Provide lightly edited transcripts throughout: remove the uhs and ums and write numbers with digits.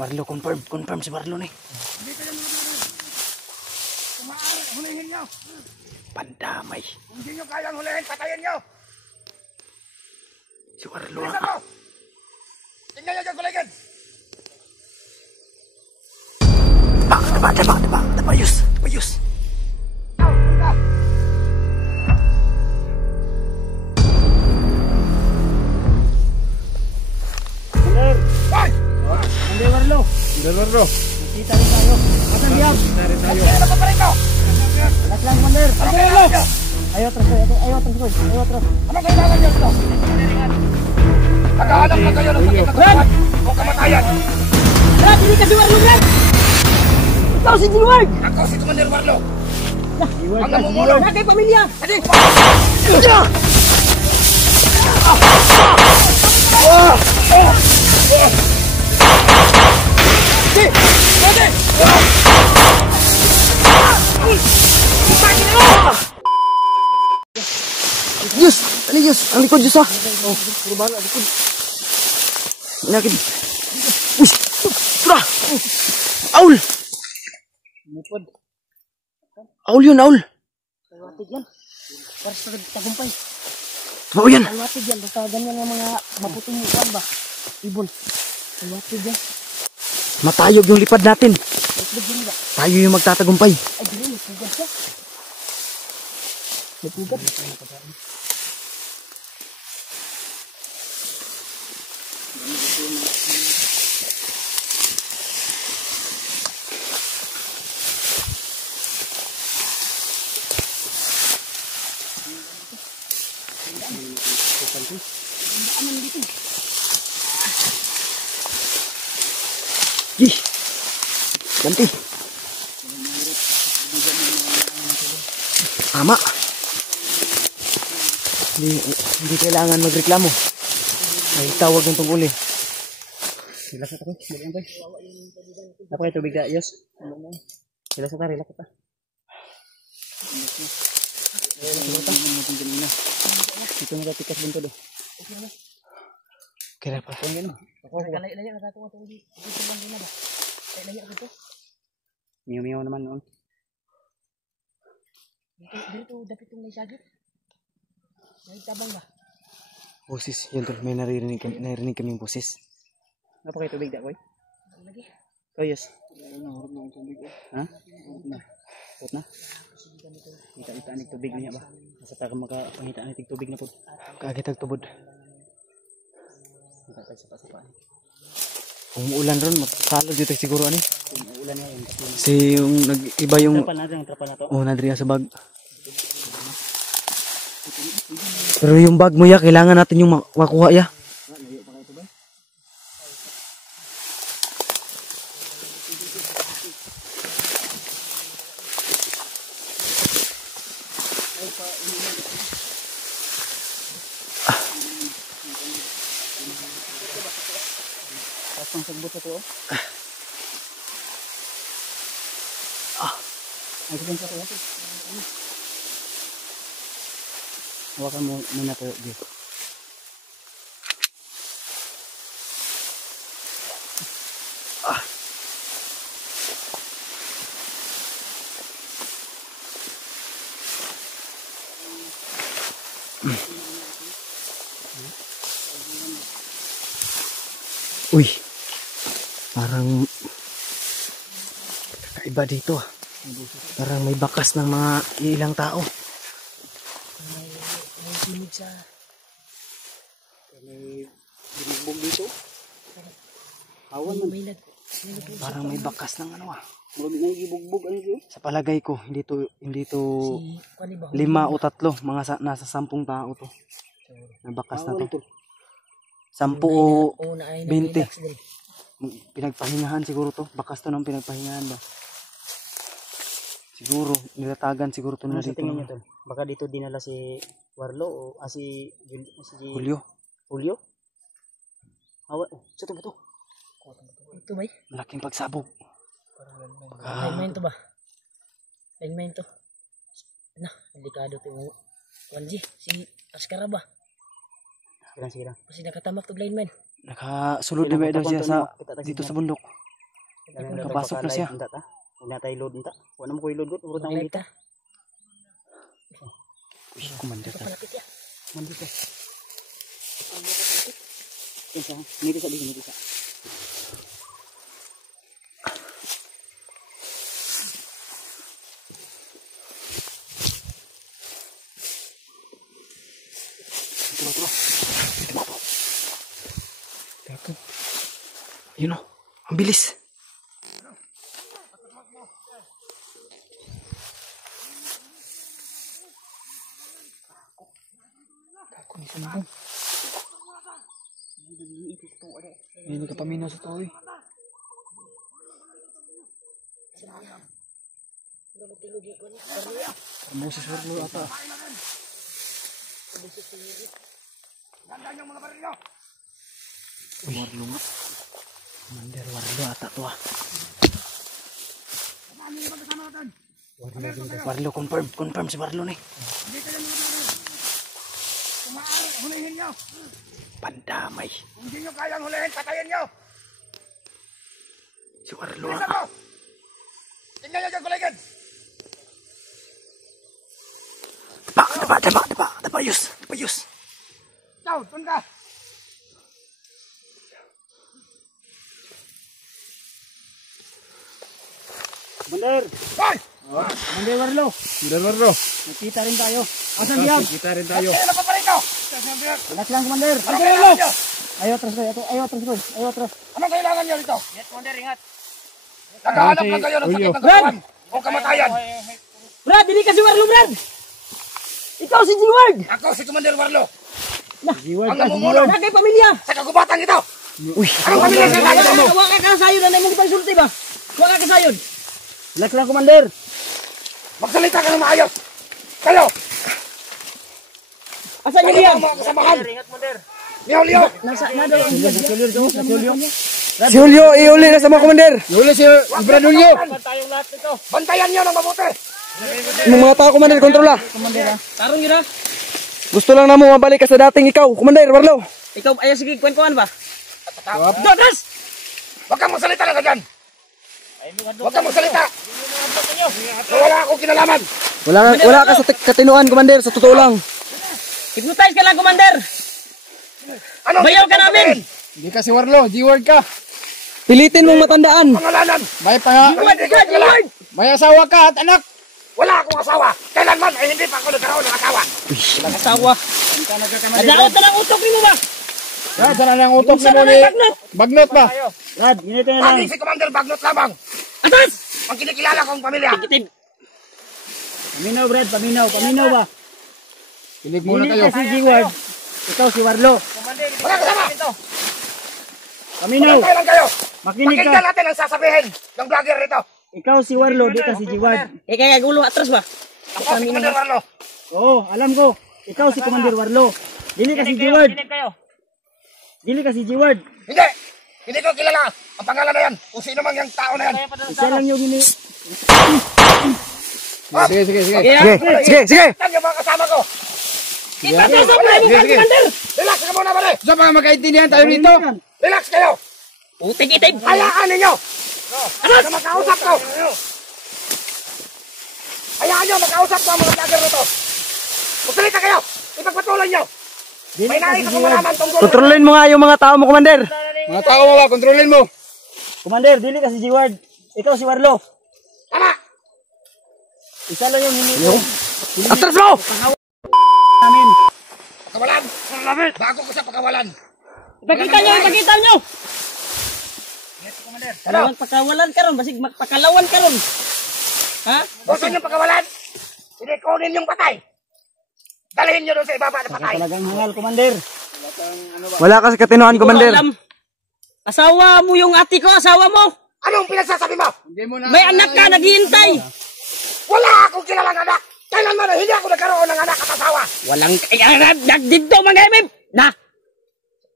Barlo, confirm si Barlo nih. Hulihin nyo. Pandamay. Kung hindi nyo kayang hulihin, patayin nyo. Si Barlo Bilisan mo. Tingnan nyo dyan, kuligin. Taba, Yus. Barlo. Kita rin tayo. Asan diyan? Kita rin tayo. Ano pa rin ko? Alas lang, Commander. Ano kailangan nyo? Ayaw atras. Ano kailangan nyo ito? Naghahanap na kayo ng sakit na katawan o kamatayan. Brad, hindi ka si Warlo, Brad! Ikaw si Dilwag! Ako si Commander Warlo. Ang Ang namumuno. Brad, kay pamilya! Sige! Yus! Ali, Yus! Ang likod, Yus, ha? Oh, puro bala, likod. Inakin. Uy! Pura! Aul! Aul yun, Aul! Kalwatig yan. Para sa tagumpay. Oo yan! Kalwatig yan. Basta ganyan ang mga maputing ikan ba? Ibon. Kalwatig yan. Matayog yung lipad natin. Kalwatig yan ba? Tayo yung magtatagumpay. Ay, dili. Nagpugad siya. Nagpugad. Gih! Ganti! Ama! Hindi kailangan magreklamo. May tawag ng tungkol eh. Relax ako. Apa kayo tubig ka, Yos? Relax ka, relax ka. Ito na tikas bunto do. Kaya pa. Kung gano'n. Laya na tato ko ito. Ito lang din na ba? Laya ko ito. Miyaw naman noon. Dito dapat itong may sagit. May tabang ba? Boses. Yan tol. May naririnig kaming boses. Apa kayo tubig da, boy? Lagi. Oh, yes. Ha? Put na. Kita ni tubig niya ba? Sa taga makapangita ni tubig na pud. Kagitag tubod. Sapa-sapa. Kung ulan ron, masalod dito siguro ani. Kung ulan na yun. Si yung nag-iba yung... Trapa na to. Oh, nadriya sa bag. Pero yung bag mo ya, kailangan natin yung makuha ya. Pasang sagbot sa to. Ay, sa to. Hawakan mo muna to, Di. Uy, parang kakaiba dito ah. Parang may bakas ng mga ilang tao. May tinig sa... May binigbog dito. Awan man. Parang may bakas ng ano ah. May gibugbog ano dito. Sa palagay ko, hindi to Si, 5 o 3, mga nasa 10 tao to. May bakas na to. 10 o 20. Pinagpahingahan siguro to. Bakas to ng pinagpahingahan ba? Siguro, nilatagan siguro to na Ano sa dito. tingin niyo to? Baka dito dinala si Warlo o si Julio. Julio? Awa, sa to ba to? Ito ba? Malaking pagsabog. Lineman to ba? Lineman to. Ano, delikado to yung Wanji, si Askara ba? Sige lang. Kasi nakatamak to lineman. Nakasulod na ba daw siya sa dito sa bundok. Nakapasok na siya. Huwag na tayo load nita. Huwag na mo ko i-load ko. Urot na ulit ta. Uy, commander ta. Mandi ka. Nito sa dito, nito sa. Yun o, ang bilis. Hindi ka paminaw sa to eh. Moses Warlo ata. Gandaan yung mga baril nyo. Warlo nga. Commander Warlo ata to ah. Saan yung mga kasama natin? Warlo, confirm si Warlo ni. Hindi kayo mga baril. Kung maaari, hulihin nyo. Pandamay. Kung hindi nyo kayang hulihin, patayin nyo. Si Warlo Bilisan ah. mo. Tingnan nyo dyan, kuligin. Dapayos. Ikaw, doon ka. Commander! Hoy! Commander Warlo! Commander Warlo. Nakita rin tayo. Asan diyan? Kita rin tayo. Kaya na pa pa rito. Relax lang, Commander. Anong kailangan nyo? Ayaw atras ko. Ayaw atras. Anong kailangan nyo rito? Yes, Commander, ingat. Naghahanap lang kayo ng sakit ng katawan o kamatayan. Brad, hindi ka si Warlo, Brad! Ikaw si G-Word! Ako si Commander Warlo. G-Word Ang namumuno Nagay pamilya! sa kagubatan ito. Uy, Anong pamilya sa tayo mo? Huwag ka kasayod na mo kitang sulti ba? Huwag ka kasayod. Relax lang, Commander. Magsalita ka ng maayos. Kayo, Asan yung kayo diyan? ang mga kasamahan. Leo, Leo. Nasa na daw. si Julio, iuli na sa mga commander. Iuli si Brad Julio. Bantayan nyo ng mabuti. Yung mga tao commander, kontrola. Tarong yun ha. Gusto lang na mo mabalik ka sa dating ikaw, commander Warlo. Ikaw, ayaw sige, kwen-kwen ba? Dodas! Huwag kang magsalita lang ka dyan. Huwag kang magsalita. Wala akong kinalaman. Wala ka sa katinuan commander, sa totoo lang. Hypnotize ka lang, Commander. Anong Bayaw ka namin. Hindi ka si Warlo, G-word ka. Pilitin mong matandaan. Pangalanan. G-Word! May asawa ka at anak. Wala akong asawa. Kailanman ay hindi pa ako nagkaroon ng asawa. Asawa. Nadaot na ng utok mo ba? Brad, sana na ang utok Saan na ng bagnot? Bagnot ba? Brad, ginito na lang. Pagi si Commander Bagnot lamang. Atas! Ang kinikilala kong pamilya. Kitib. Paminaw, Brad. Paminaw ba? Kinig Hindi ka si G-Word. Ikaw si Warlo. Wala kasama. Paminaw. Tayo lang kayo. Makinig Pakinggan ka. natin ang sasabihin ng vlogger rito. Ikaw si Warlo, di ka si G-Word. Kaya gulo atras ba? Ako si Commander Warlo. Oo, alam ko. Ikaw si Commander Warlo. Dili ka si G-Word. Dili ka si G-Word. Hindi. Hindi ko kilala ang pangalan na yan. Kung sino mang yung tao na yan. Isa lang yung hini... Sige. Sige. Yan yung mga kasama ko. Ipatasok na mo ka, Commander! Relax ka muna pare. Sa mga magkaintindihan tayo rito. Relax kayo. Utik-itik! Hayaan ninyo. Ano makausap ko? Hayaan nyo, makausap ko ang mga vlogger rito. Magsalita kayo. Ipagpatuloy nyo. May nais ako malaman tungkol. Kontrolin mo nga yung mga tao mo commander. Mga tao mo ba, kontrolin mo. Commander, dili ka si G-Word. Ikaw si Warlo. Tama. Isa lang yung hini... Atras mo! namin. Pakawalan. Bago ko sa pakawalan. Ipakita nyo! Kalawang pakawalan ka ron, basig magpakalawan ka ron. Ha? Gusto nyo pakawalan? Hindi kunin yung patay. Dalhin nyo doon sa ibaba na patay. Talagang hangal, Commander. Wala ka sa katinuan commander. Alam, asawa mo yung ate ko, asawa mo. Anong pinagsasabi mo? May anak ka, naghihintay. Wala akong kilalang anak. Kailanman hindi ako nagkaroon ng anak at asawa. Walang kaya nagdito mga imim. Na,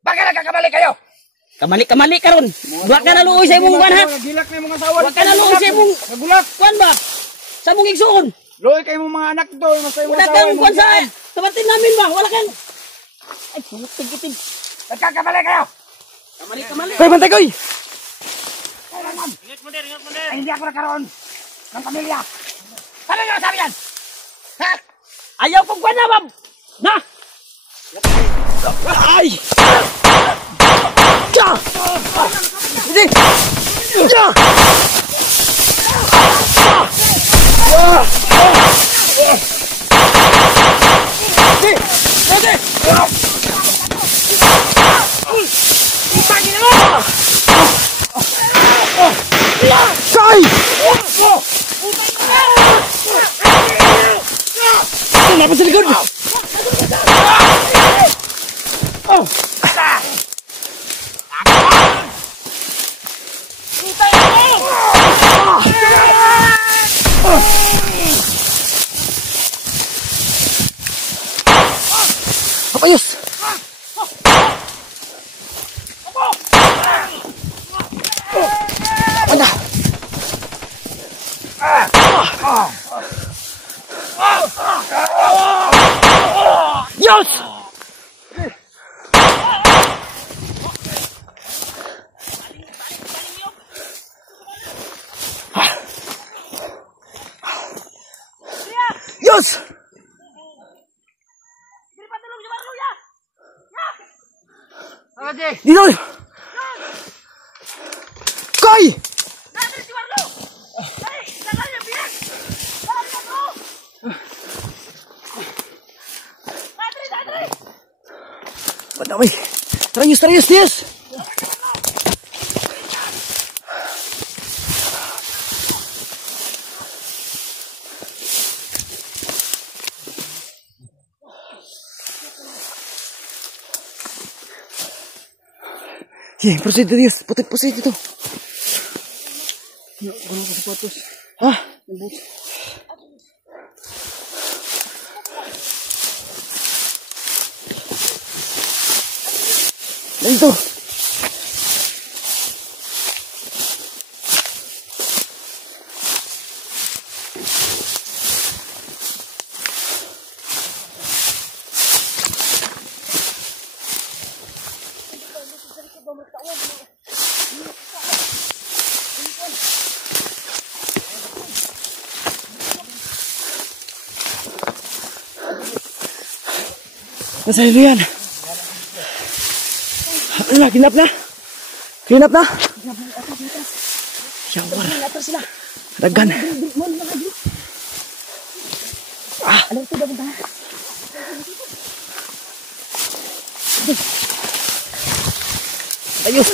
Bakit nagkakamali kayo? kamali ka ron. Huwag ka naluoy sa imong buwan ha. Nagilak na yung mga asawa. Huwag ka naluoy sa imong Nagulat. buwan ba? Sa mong igsuon. Loy kayo mga anak to. Nasa yung Wala asawa. kang buwan sa tabatin namin ba? Wala kang... Ay, tig-itig. Nagkakamali kayo. Koy, bantay koy! Ay, hindi ako nagkaroon ng pamilya. Ano yung sabi yan? Ha? Ayaw kong kwan na, ma'am! Na! Ay! Tya! Hindi! Tya! Kay! Kenapa sa likod? Apayos! Anda! Yes! Yes! Dito! Koy! Padamay! Terayus, terayus, terayus! Sige, proceed, Dios. Putih, proceed itu. Ya, walang sapatos. Hah? Itu. Nasa hilo yan. Ano na, kinap na? Kinap na? Yawar. Dagan. Ah. Ayos.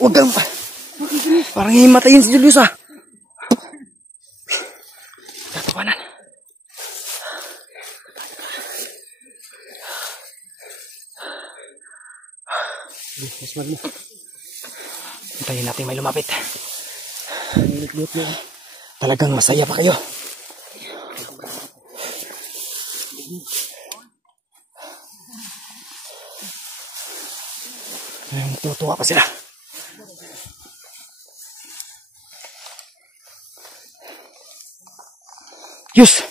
Huwag kang... Parang himatayin si Julius ah. Tatawanan. Hintayin natin may lumapit. Talagang masaya pa kayo. Tutuwa pa sila. Yus,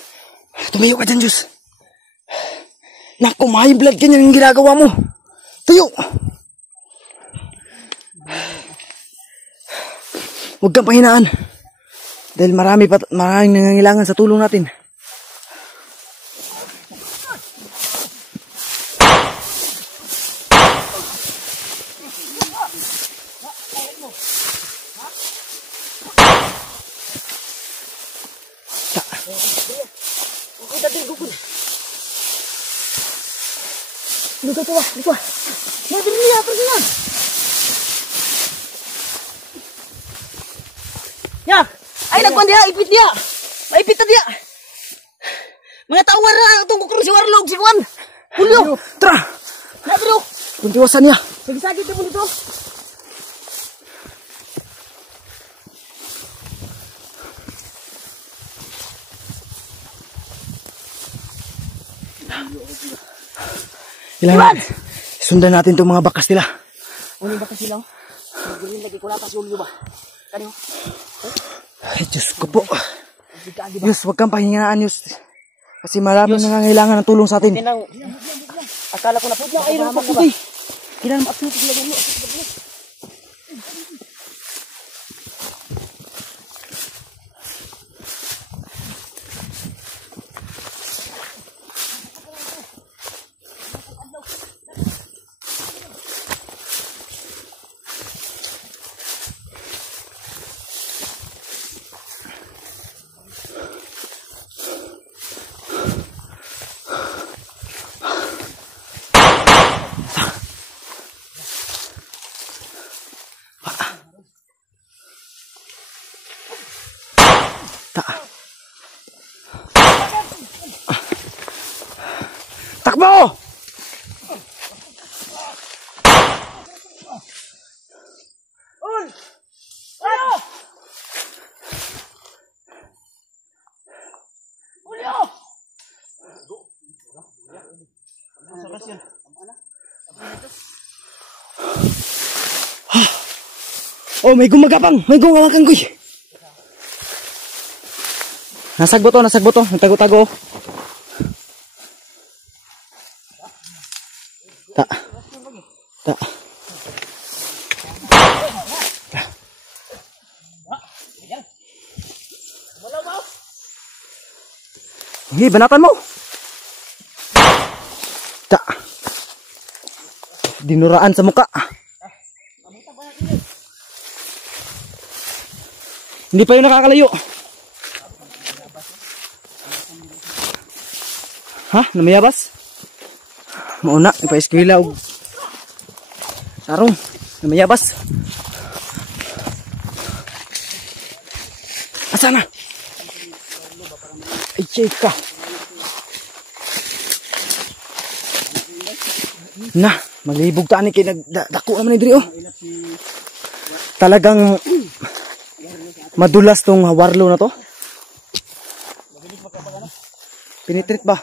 tumayo ka dyan, Yus. Naku, may blood ganyan yung ginagawa mo. Tayo. Huwag kang pahinaan. Dahil maraming nangangailangan sa tulong natin. Dito ah. Mabili niya, pergi niya. Ya, ay nagkuhan dia, ipit dia. Maipit na dia. Mga tawar na itong kukurong si Warlog, si Juan. Julio. Tara. Ya, bro. Kuntiwasan niya. Sige dito mo dito. Ilan? Sundan natin itong mga bakas nila. Ano ba kasi lang? Magulin lagi ko lapas yung ba? Kanyo? Ay, Diyos ko po. Yus, huwag kang pahingaan, Yus. Kasi maraming nangangailangan ng tulong sa atin. Akala ko na po dyan. Ay, rin po ba? Kailan ma-upload ko lang yun. Takbo! Oh, may gumagapang. May gumawakan ko. Nasagbo to. Nagtago-tago. Ta. Hindi, banatan mo. Ta. Dinuraan sa muka. Hindi pa yun nakakalayo. Ha? Namayabas? Mauna, ipa-eskwila og tarong. Namayabas. Asa na? Ay, chika. Na, maglibog taan ni kay nagdako naman ni Dri, oh. Talagang madulas tong warlo na to. Pinitrit ba?